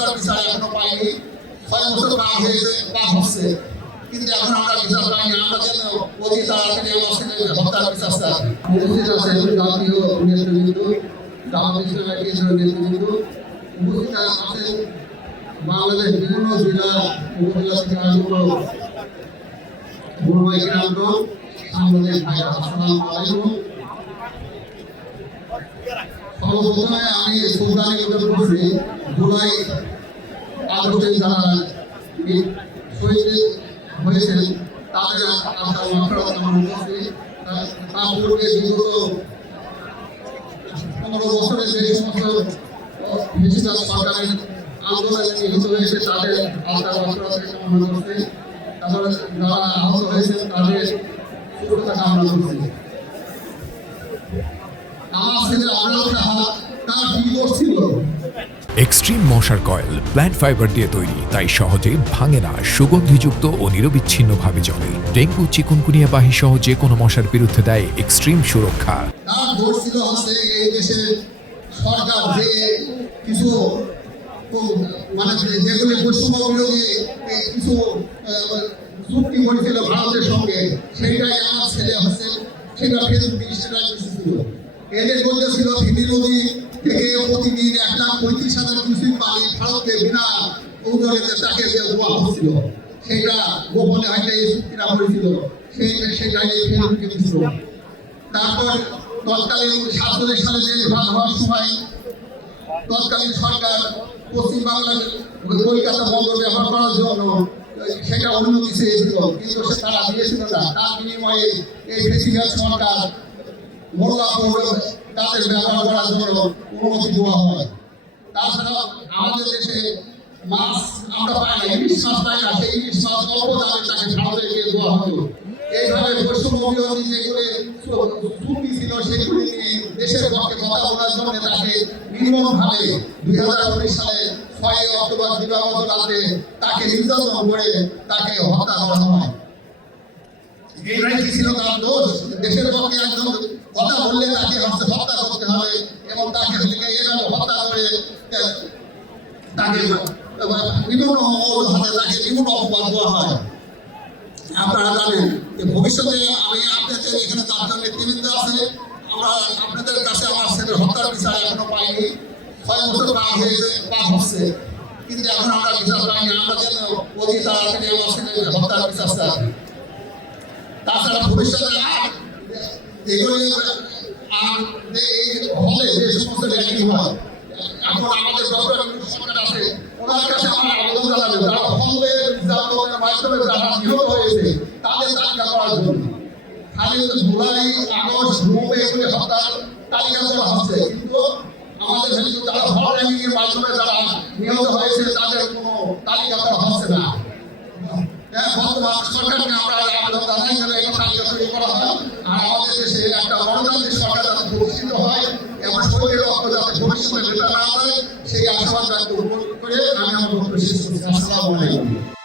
হত্যার বিচার এখনো পাইনি। 6 বছর পার হচ্ছে, কিন্তু এখন আমরা বিচার পাইনি। আমরা যেন অতি তাড়াতাড়ি আমার হত্যার বিচার চাই। উপস্থিত আছেন জাতীয় নেতৃবৃন্দ, জামাত ইসলামের কেন্দ্রীয় নেতৃবৃন্দ, উপস্থিত আছেন বাংলাদেশ বিভিন্ন জেলা উপজেলা থেকে আগত গুরুমাই গ্রামগণ, আমাদের ভাই আসসালামু আলাইকুম। সর্বপ্রথমে আমি শ্রদ্ধা নিবেদন করছি জুলাই আগস্টে যারা শহীদ হয়েছেন তাদের আত্মার মাত্রা কামনা করছি। তার পূর্বে বিগত 15 বছরে যে সমস্ত ফ্যাসিস্ট সরকারের আন্দোলনে নিহত হয়েছে তাদের আত্মার মাত্রা কামনা করছি। তারপরে যারা আহত হয়েছেন তাদের সুস্থতা কামনা করছি। আমার ছেলে আবরার সাহা তার বিপদ ছিল এক্সট্রিম মশার কয়েল প্ল্যান্ট ফাইবার দিয়ে তৈরি, তাই সহজে ভাঙে না, সুগন্ধিযুক্ত ও নিরবিচ্ছিন্নভাবে জ্বলে। ডেঙ্গু, চিকুনগুনিয়া বাহি সহ যে কোনো মশার বিরুদ্ধে দেয় এক্সট্রিম সুরক্ষা। তার দোষ ছিল হচ্ছে এই দেশের সরকার যে কিছু মানে যেগুলি বৈষম্য বিরোধী কিছু চুক্তি করেছিল ভারতের সঙ্গে, সেইটাই আমার ছেলে হচ্ছে সেটা ফেসবুকে সেটা ছিল। এদের মধ্যে ছিল ফিনি নদী থেকে প্রতিদিন 1,35,000 কিউসেক পানি ভারতকে বিনা উদ্যোগে তাকে দেওয়া হচ্ছিল। সেটা গোপনে হয়তো এই চুক্তিটা করেছিল, সেটাই ফেসবুকে দিছিল। তারপর তৎকালীন 47 সালে যে ভাগ হওয়ার সময় তৎকালীন সরকার পশ্চিম বাংলার কলকাতা বন্দর ব্যবহার করার জন্য সেটা অনুমতি চেয়েছিল, কিন্তু তারা দিয়েছিল না। তার বিনিময়ে এই ফেসিলিটি সরকার মোল্লাপুর তাদের ব্যবহার করার জন্য অনুমতি দেওয়া হয়। তাছাড়া আমাদের দেশে মাছ আমরা পাই না, ইলিশ মাছ পাই না, সেই ইলিশ মাছ অল্প দামে তাকে ভারতে গিয়ে দেওয়া হতো। এইভাবে বৈষম্য বিরোধী যেগুলি চুক্তি ছিল সেগুলি নিয়ে দেশের পক্ষে কথা বলার জন্য তাকে নির্মমভাবে 2019 সালে 6 অক্টোবর দিবাগত রাতে তাকে নির্যাতন করে তাকে হত্যা করা হয়। এইটাই কি ছিল তার দোষ? দেশের পক্ষে একজন কথা বললে তাকে হত্যা করতে হবে এবং তাকে এভাবে হত্যা করে তাকে বিভিন্ন হাতে তাকে বিভিন্ন অপবাদ দেওয়া হয়। আপনারা জানেন যে ভবিষ্যতে আমি আপনাদের এখানে চারজন নেতৃবৃন্দ আছে, আমরা আপনাদের কাছে আমার ছেলের হত্যার বিচার এখনো পাইনি। 6 বছর পার হচ্ছে, কিন্তু এখন আমরা বিচার পাইনি। আমরা যেন অতি তাড়াতাড়ি আমার ছেলের হত্যার বিচার চাই। তাছাড়া ভবিষ্যতে এগুলি হলে যে সমস্ত র্যাঙ্কিং হয়, এখন আমাদের ডক্টর সরকার আছে, ওনার কাছে আমার আবেদন জানাবে যারা ফলে নির্যাতনের মাধ্যমে যারা নিহত হয়েছে তাদের তালিকা করার জন্য। খালি জুলাই আগস্ট গ্রুপে এগুলি হত্যার তালিকা করা হচ্ছে, কিন্তু আমাদের যারা ফল র্যাঙ্কিং এর মাধ্যমে যারা নিহত হয়েছে তাদের কোনো তালিকা করা হচ্ছে না। বর্তমান সরকারকে আমরা আবেদন জানাই যেন এই তালিকা তৈরি করা হয়, আর আমাদের দেশে একটা গণতান্ত্রিক সরকার যাতে প্রতিষ্ঠিত হয় এবং শরীরের রক্ত যাতে ভবিষ্যতে বেটা না হয় সেই আশাবাদ ব্যক্ত করে আমি আমার বক্তব্য শেষ করছি। আসসালামু আলাইকুম।